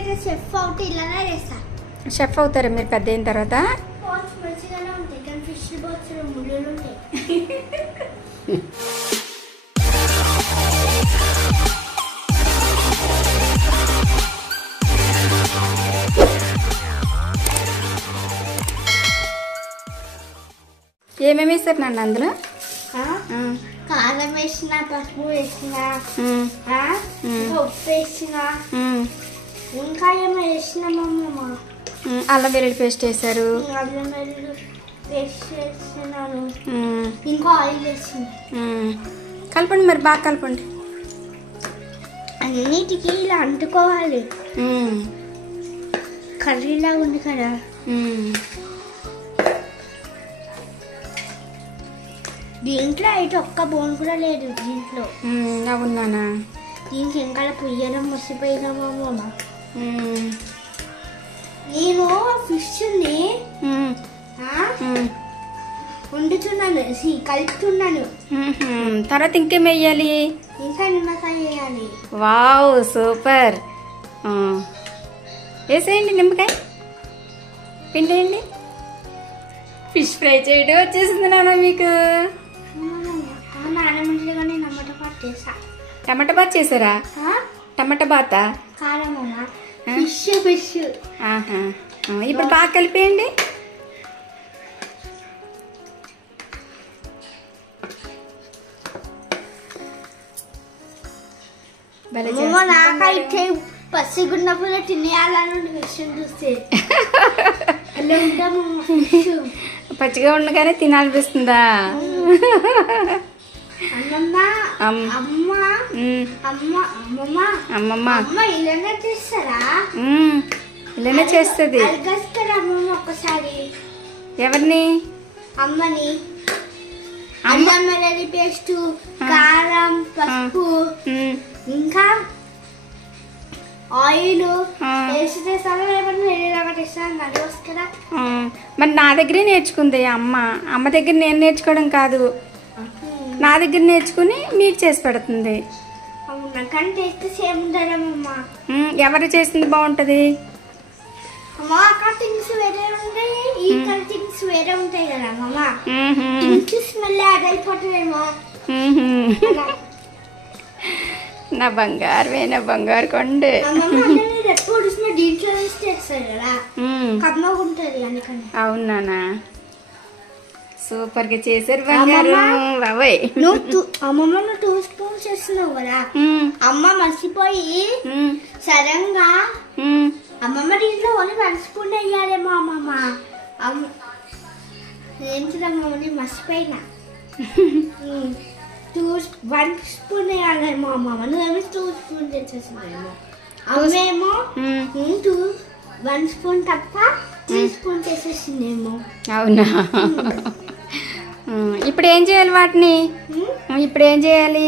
అయితే షెఫ్ అవుతే ఇలానే చేస్తా. షెఫ్ అవుతారా మీరు పెద్ద అయిన తర్వాత? బాల్స్ మంచిగానే ఉంటాయి కానీ ఫిష్ బాల్స్ ముళ్ళులు ఉంటాయి. ఏమేమి వేస్తారు నాన్న అందులో? కారం వేసిన, పసుపు వేసిన, ఉప్పు వేసిన, ఇంకా ఏమో వేసినామమ్మ. అల్లం వెల్లుల్లి పేస్ట్ వేసారు. అల్లం వెల్లుల్లి పేస్ట్ వేసినాను. ఇంకా ఆయిల్ వేసిన. కలపండి మరి, బాగా కలపండి. అన్నిటికీ ఇలా అంటుకోవాలి. కర్రీలా ఉంది కదా. దీంట్లో అయితే ఒక్క బోన్ కూడా లేదు దీంట్లో. అవునానా? దీనికి ఇంకా పుయ్యడం మర్చిపోయినామమ్మ. నేను ఫిష్ని వండుతున్నాను, కలుపుతున్నాను. తర్వాత ఇంకేం వేయాలి? ఇంకా నిమ్మకాయ వేయాలి. Wow super. వేసేయండి నిమ్మకాయ, పిండేయండి. ఫిష్ ఫ్రై చేయడం వచ్చేసింది నాన్న మీకు. నానమంటగానే టమాటా బాత్ చేసా. టమాటా బాత్ చేసారా? టమాటా బాతా? కారమమ్మ. ఫిష్. ఇప్పుడు బాగా కలిపేయండి. నాకైతే పసిగున్నప్పుడు తినేయాలని విషయం చూస్తే అలా ఉంటాము. పచ్చిగా ఉండగానే తినాలనిపిస్తుందా? అమ్మమ్మ ఇలానే చేస్తారా? ఇలానే చేస్తుంది. ఒక్కసారి ఎవరిని? అమ్మని. అల్లం వెల్లుల్లి పేస్ట్, కారం, పసుపు, ఇంకా ఆయిల్ వేసి చేస్తాను. లేకపోతే వేరేలాగా చేస్తాను. అది వస్తుందా? మరి నా దగ్గరే నేర్చుకుంది అమ్మ. అమ్మ దగ్గర నేను నేర్చుకోవడం కాదు, నా దగ్గర నేర్చుకుని మీకు చేసి పెడుతుంది. కానీ టేస్ట్ సేమ్ ఉంటుందమ్మా. ఎవరు చేసింది బాగుంటది? థింగ్స్ వేరే ఉంటాయి, ఈ థింగ్స్ వేరే ఉంటాయి కదా అమ్మ. స్మెల్ యాడ్ అయిపోతుందేమో. నా బంగారు, నా బంగారు కొండే. ఎప్పుడు దీంట్లో వేస్ట్ చేస్తారు కదా, కమ్మగా ఉంటుంది అందుకని. అవునా? సూపర్ గా చేశారు బంగారు బాబాయ్. అమ్మమ్మ నువ్వు 2 స్పూన్స్ చేస్తున్నావు కదా. అమ్మ మర్చిపోయి సడన్ గా అమ్మమ్మ దీంట్లో ఓన్లీ 1 స్పూన్ వేయాలేమో అమ్మమ్మ. ఏంటిదమ్మని మర్చిపోయినా. 1 స్పూన్ వేయాలేమో అమ్మమ్మ. నువ్వేమో 2 స్పూన్ చేసేసినావేమో. అమ్మేమో 1 స్పూన్ తప్ప 3 స్పూన్ చేసేసిందేమో. అవునా? ఇప్పుడు ఏం చేయాలి వాటిని? ఇప్పుడు ఏం చేయాలి?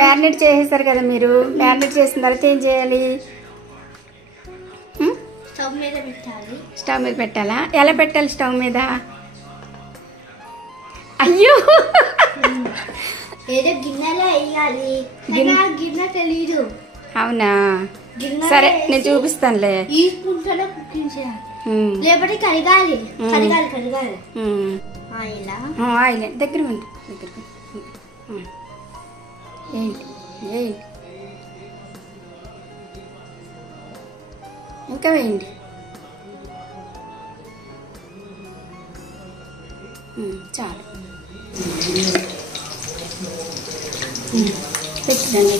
మ్యారినేట్ చేసేస్తారు కదా మీరు. మ్యారినేట్ చేసిన తర్వాత ఏం చేయాలి? స్టవ్ మీద పెట్టాలి. స్టవ్ మీద పెట్టాలా? ఎలా పెట్టాలి స్టవ్ మీద? అయ్యో, ఏదో గిన్నెలో వేయాలి. గిన్నె తెలీదు. అవునా? సరే నేను చూపిస్తానులే. ఈ స్పూన్ తోనే కుకింగ్ చేయాలి, లేకపోతే కడగాలి. ఆయిల్ దగ్గర ఉంది, ఏంటి ఇంకా వేయండి. చాలు పెట్టండి.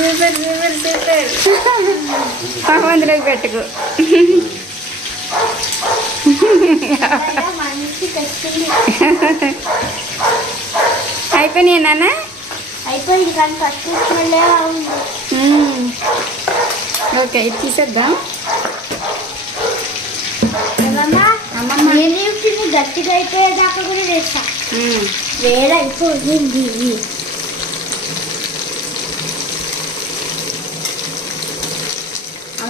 Super super super. అందులోకి పెట్టుకో. అయిపోయినాయి నాన్న? అయిపోయింది కానీ ఫస్ట్ స్మెల్లే ఉంది. ఓకే ఇది తీసేద్దాం. నేను గట్టిగా అయిపోయేదాకా కూడా చేస్తా. వేరే అయిపోయింది.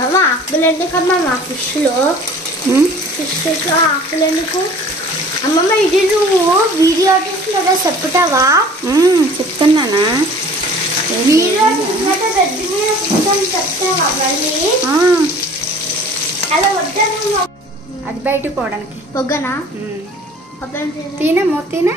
అమ్మ ఆకులు ఎందుకమ్మా మా ఫిష్లో ఆకులు ఎందుకు? అమ్మమ్మ ఇది నువ్వు వీడియో తీసినదా చెప్తావా? చెప్తున్నానా? వీడియో తీసినట్టు గడ్డి మీద కూర్చొని చెప్తావా మళ్ళీ? అలా వద్దా? అది బయటకు పోవడానికి పొగ్గనా? తీనా మోతీనా?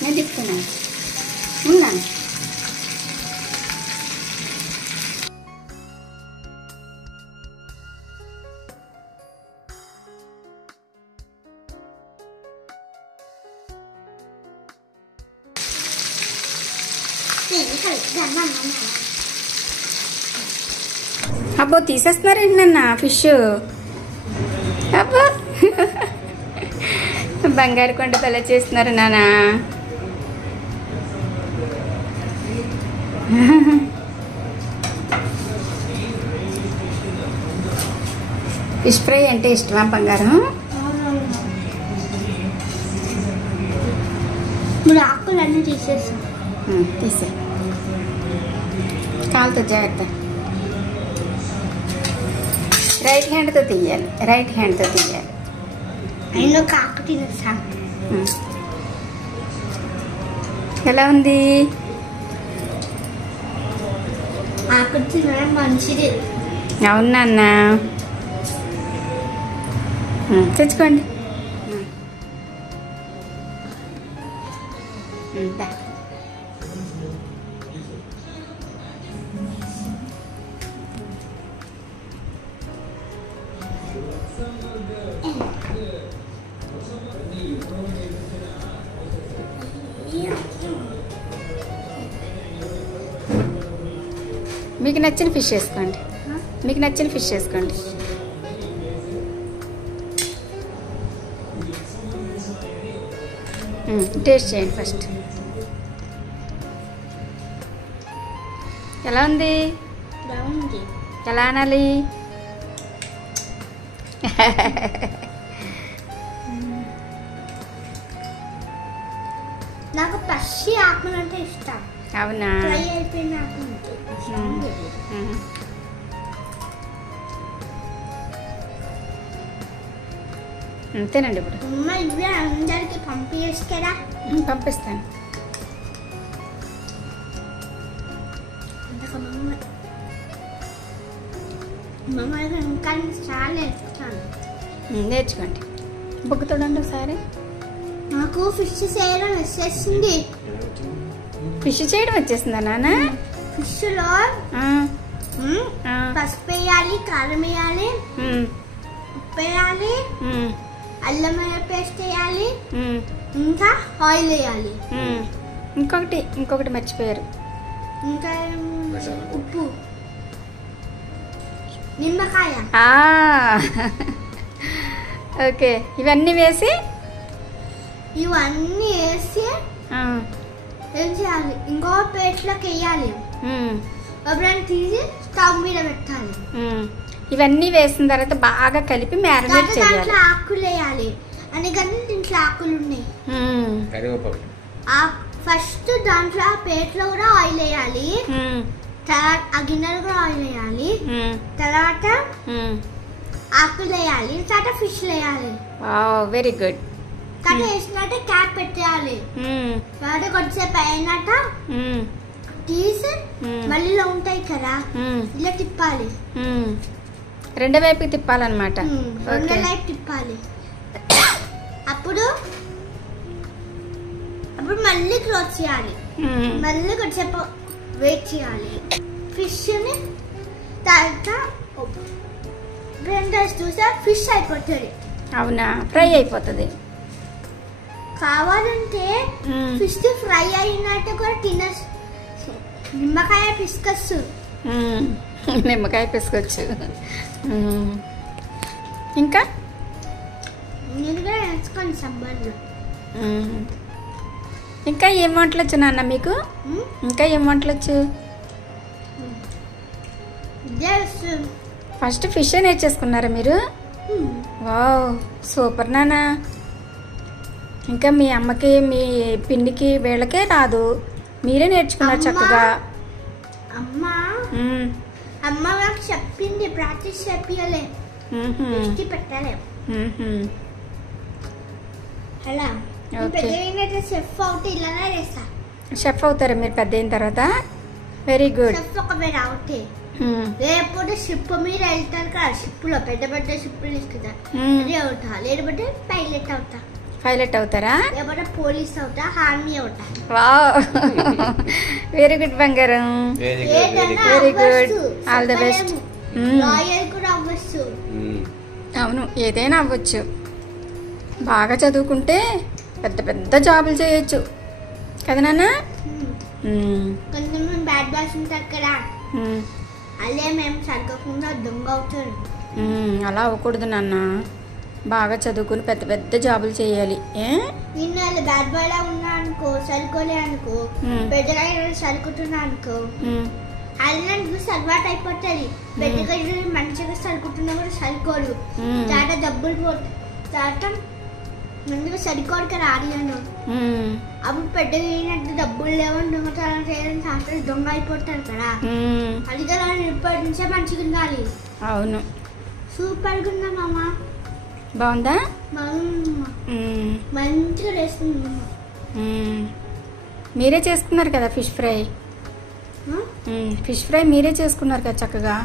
నేను తిప్పుతాను. ఉన్నాను. అబ్బో తీసేస్తున్నారేంటి నన్న ఫిష్? అబ్బో బంగారు కొండ తల చేస్తున్నారు నాన్న. ఫిష్ ఫ్రై అంటే ఇష్టమా బంగారం? ఆకులన్నీ తీసేసి తీసే కాలుతో జాగ్రత్త. రైట్ హ్యాండ్తో తీయాలి. అయినా కాకు తినేసా. ఎలా ఉంది? ఆకు తినడం మంచిది. అవునా అన్న? తెచ్చుకోండి. మీకు నచ్చిన ఫిష్ వేసుకోండి. టేస్ట్ చేయండి ఫస్ట్. ఎలా ఉంది? ఎలా అనాలి? నాకు పచ్చి ఆకులు అంటే ఇష్టం. అవునా? ఫ్రై అయిపోయిన ఆకులు అంతేనండి. ఇప్పుడు అమ్మ ఇవి అందరికి పంపించేస్తారా? పంపిస్తాను. ఇంకా చాలా నేర్చుకుంటాను. నేర్చుకోండి. బుక్ చూడండి ఒకసారి. నాకు ఫిష్ చేయడం వచ్చేసింది. ఫిష్ చేయడం వచ్చేసిందా నాన్న? ఫిష్ లో పసుపు వేయాలి, కారం వేయాలి, ఉప్పు వేయాలి, అల్లం పేస్ట్ వేయాలి, ఇంకా ఆయిల్ వేయాలి. ఇంకొకటి మర్చిపోయారు. ఇంకా ఉప్పు, నిమ్మకాయ. ఓకే ఇవన్నీ వేసి ఏం చేయాలి? ఇంకో ప్లేట్లోకి వేయాలి. ఎప్పుడైనా తీసి స్టవ్ మీద పెట్టాలి. ఇవన్నీ వేసిన తర్వాత బాగా కలిపి మ్యారినేట్ చేయాలి. దాంట్లో ఆకులు వేయాలి. అందుకని దీంట్లో ఆకులు ఉన్నాయి. ఫస్ట్ దాంట్లో ప్లేట్లో కూడా ఆయిల్ వేయాలి. తర్వాత ఆ గిన్నెలు కూడా ఆయిల్ వేయాలి. తర్వాత ఆకులు వేయాలి. తర్వాత ఫిష్ వేయాలి. Very good. తర్వాత వేసినట్టు క్యాప్ పెట్టేయాలి. తర్వాత కొద్దిసేపు అయినట్ట తీసి మళ్ళీ ఉంటాయి కదా ఇలా తిప్పాలి. రెండో వైపుకి తిప్పాలన్నమాట. రెండో వైపు తిప్పాలి. అప్పుడు మళ్ళీ క్లోజ్ చేయాలి. మళ్ళీ కొంచెంసేపు వెయిట్ చేయాలి. ఫిష్ని తర్వాత బ్లెండర్స్ చూస్తే ఫిష్ అయిపోతుంది. అవునా, ఫ్రై అయిపోతుంది. కావాలంటే ఫిష్ ఫ్రై అయినట్టు కూడా తినచ్చు. నిమ్మకాయ పిసుకొచ్చు. నిమ్మకాయ పిసుకొచ్చు. ఇంకా నేర్చుకోండి సంబంధం. ఇంకా ఏం వంటలు వచ్చు నాన్న మీకు? ఇంకా ఏం వంటలు వచ్చు? ఫస్ట్ ఫిష్ నేర్చేసుకున్నారా మీరు? వావ్, సూపర్ నాన్న. ఇంకా మీ అమ్మకి మీ పిన్నికి వీళ్ళకే రాదు, మీరే నేర్చుకున్నారు చక్కగా. అమ్మ నాకు చెప్పింది, ప్రాక్టీస్ చెప్పలే, పెట్టలే. అలా షెఫ్ అవుతే ఇలానే చేస్తా. షెఫ్ అవుతారా మీరు పెద్ద అయిన తర్వాత? Very good. షెఫ్ ఒకవేళ అవుతే లేకపోతే షిప్ మీద వెళ్తారు కదా, షిప్ లో పెద్ద పెద్ద షిప్లు తీసుకుంటారు, అది అవుతా. లేకపోతే పైలట్ అవుతా. పైలట్ అవుతారా? లేకపోతే పోలీస్ అవుతా, ఆర్మీ అవుతా. వావ్, వెరీ గుడ్ బంగారం. Very good, all the best. Lawyer కూడా అవ్వచ్చు. అవును, ఏదైనా అవ్వచ్చు. బాగా చదువుకుంటే పెద్ద పెద్ద జాబులు చేయొచ్చు కదా నాన్న? కొంతమంది బ్యాడ్ బాయ్స్ ఉంటారు కదా, అదే మేము చదవకుండా దొంగ అవుతారు. అలా అవ్వకూడదు నాన్న, బాగా చదువుకుని పెద్ద పెద్ద జాబులు చేయాలి. నిన్న బ్యాడ్ బాయ్ లా ఉన్నా అనుకో, చదువుకోలే అనుకో, పెద్దగా చదువుకుంటున్నా అనుకో, అలాంటి అలవాటు అయిపోతుంది. పెద్దగా మంచిగా చదువుకుంటున్నా కూడా చదువుకోరు, చాలా డబ్బులు పోతాయి. తర్వాత ముందుగా చదువుకోరు కదా ఆడియను, అప్పుడు పెద్దగా అయినట్టు డబ్బులు లేవని దొంగతనం చేయడం శాస్త్రం దొంగ అయిపోతారు కదా. అది కదా ఇప్పటి నుంచే మంచిగా ఉండాలి. అవును, సూపర్గా ఉందా మామ? బాగుందా? మంచిగా వేస్తుంది. మీరే చేసుకున్నారు కదా ఫిష్ ఫ్రై? ఫిష్ ఫ్రై మీరే చేసుకున్నారు కదా చక్కగా.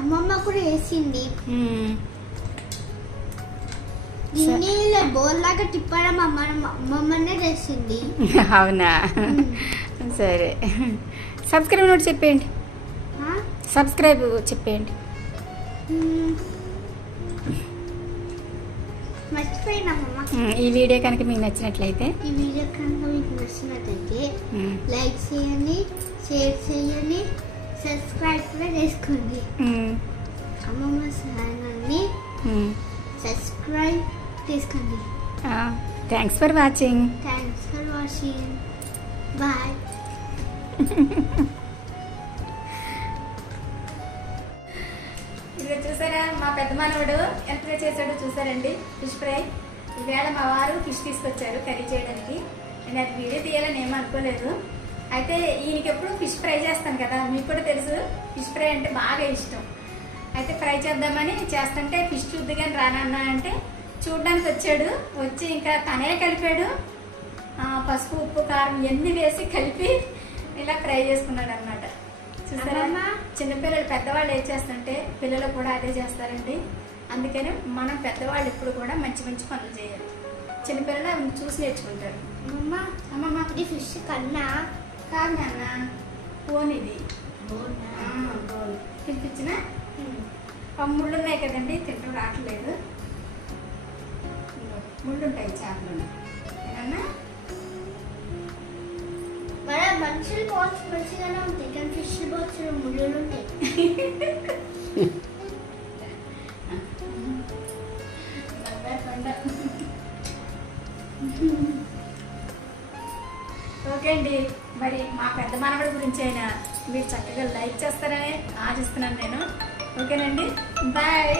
అమ్మమ్మ కూడా వేసింది. బోర్లాగా తిప్పడం అమ్మమ్మనే చేసింది. అవునా, సరే. సబ్స్క్రైబ్ నోట్ చెప్పేయండి. సబ్స్క్రైబ్ చెప్పేయండి. ఈ వీడియో కనుక మీకు నచ్చినట్లయితే లైక్ చేయండి, షేర్ చేయండి, సబ్స్క్రైబ్ కూడా చేసుకోండి. అమ్మమ్మ ఛానల్ని సబ్స్క్రైబ్ చేసుకోండి. Thanks for watching. బాయ్. ఇదిగో చూసారా, మా పెద్ద మనవడు ఎంతగా చేశాడో చూసారండి ఫిష్ ఫ్రై. ఈవేళ మా వారు ఫిష్ తీసుకొచ్చారు కర్రీ చేయడానికి. నేను అది వీడియో తీయాలని ఏమీ అనుకోలేదు. అయితే ఈయనకి ఎప్పుడు ఫిష్ ఫ్రై చేస్తాను కదా, మీకు కూడా తెలుసు ఫిష్ ఫ్రై అంటే బాగా ఇష్టం. అయితే ఫ్రై చేద్దామని చేస్తుంటే ఫిష్ చూద్దు కానీ రానన్నా అంటే చూడడానికి వచ్చాడు. వచ్చి ఇంకా తనే కలిపాడు, పసుపు ఉప్పు కారం ఎన్ని వేసి కలిపి ఇలా ఫ్రై చేసుకున్నాడు అనమాట. చూసారా, చిన్నపిల్లలు పెద్దవాళ్ళు ఏం చేస్తుంటే పిల్లలు కూడా అదే చేస్తారండి. అందుకని మనం పెద్దవాళ్ళు ఎప్పుడు కూడా మంచి మంచి పనులు చేయాలి. చిన్నపిల్లలు చూసి నేర్చుకుంటారు. అమ్మమ్మ ఇది ఫిష్ కన్నా కాదు నాన్న, ఫోన్ ఇది. తినిపించిన ముళ్ళు ఉన్నాయి కదండి, తింటూ రావట్లేదు. ముళ్ళు ఉంటాయి చేపలు. మన మనుషులు బాక్స్ మంచిగానే ఉంటాయి కానీ ఫిష్ బాక్స్ ముళ్ళు ఉంటాయి. ఓకే అండి, మరి మా పెద్ద మనవడి గురించి అయినా మీరు చక్కగా లైక్ చేస్తారని ఆశిస్తున్నాను నేను. ఓకేనండి, బాయ్.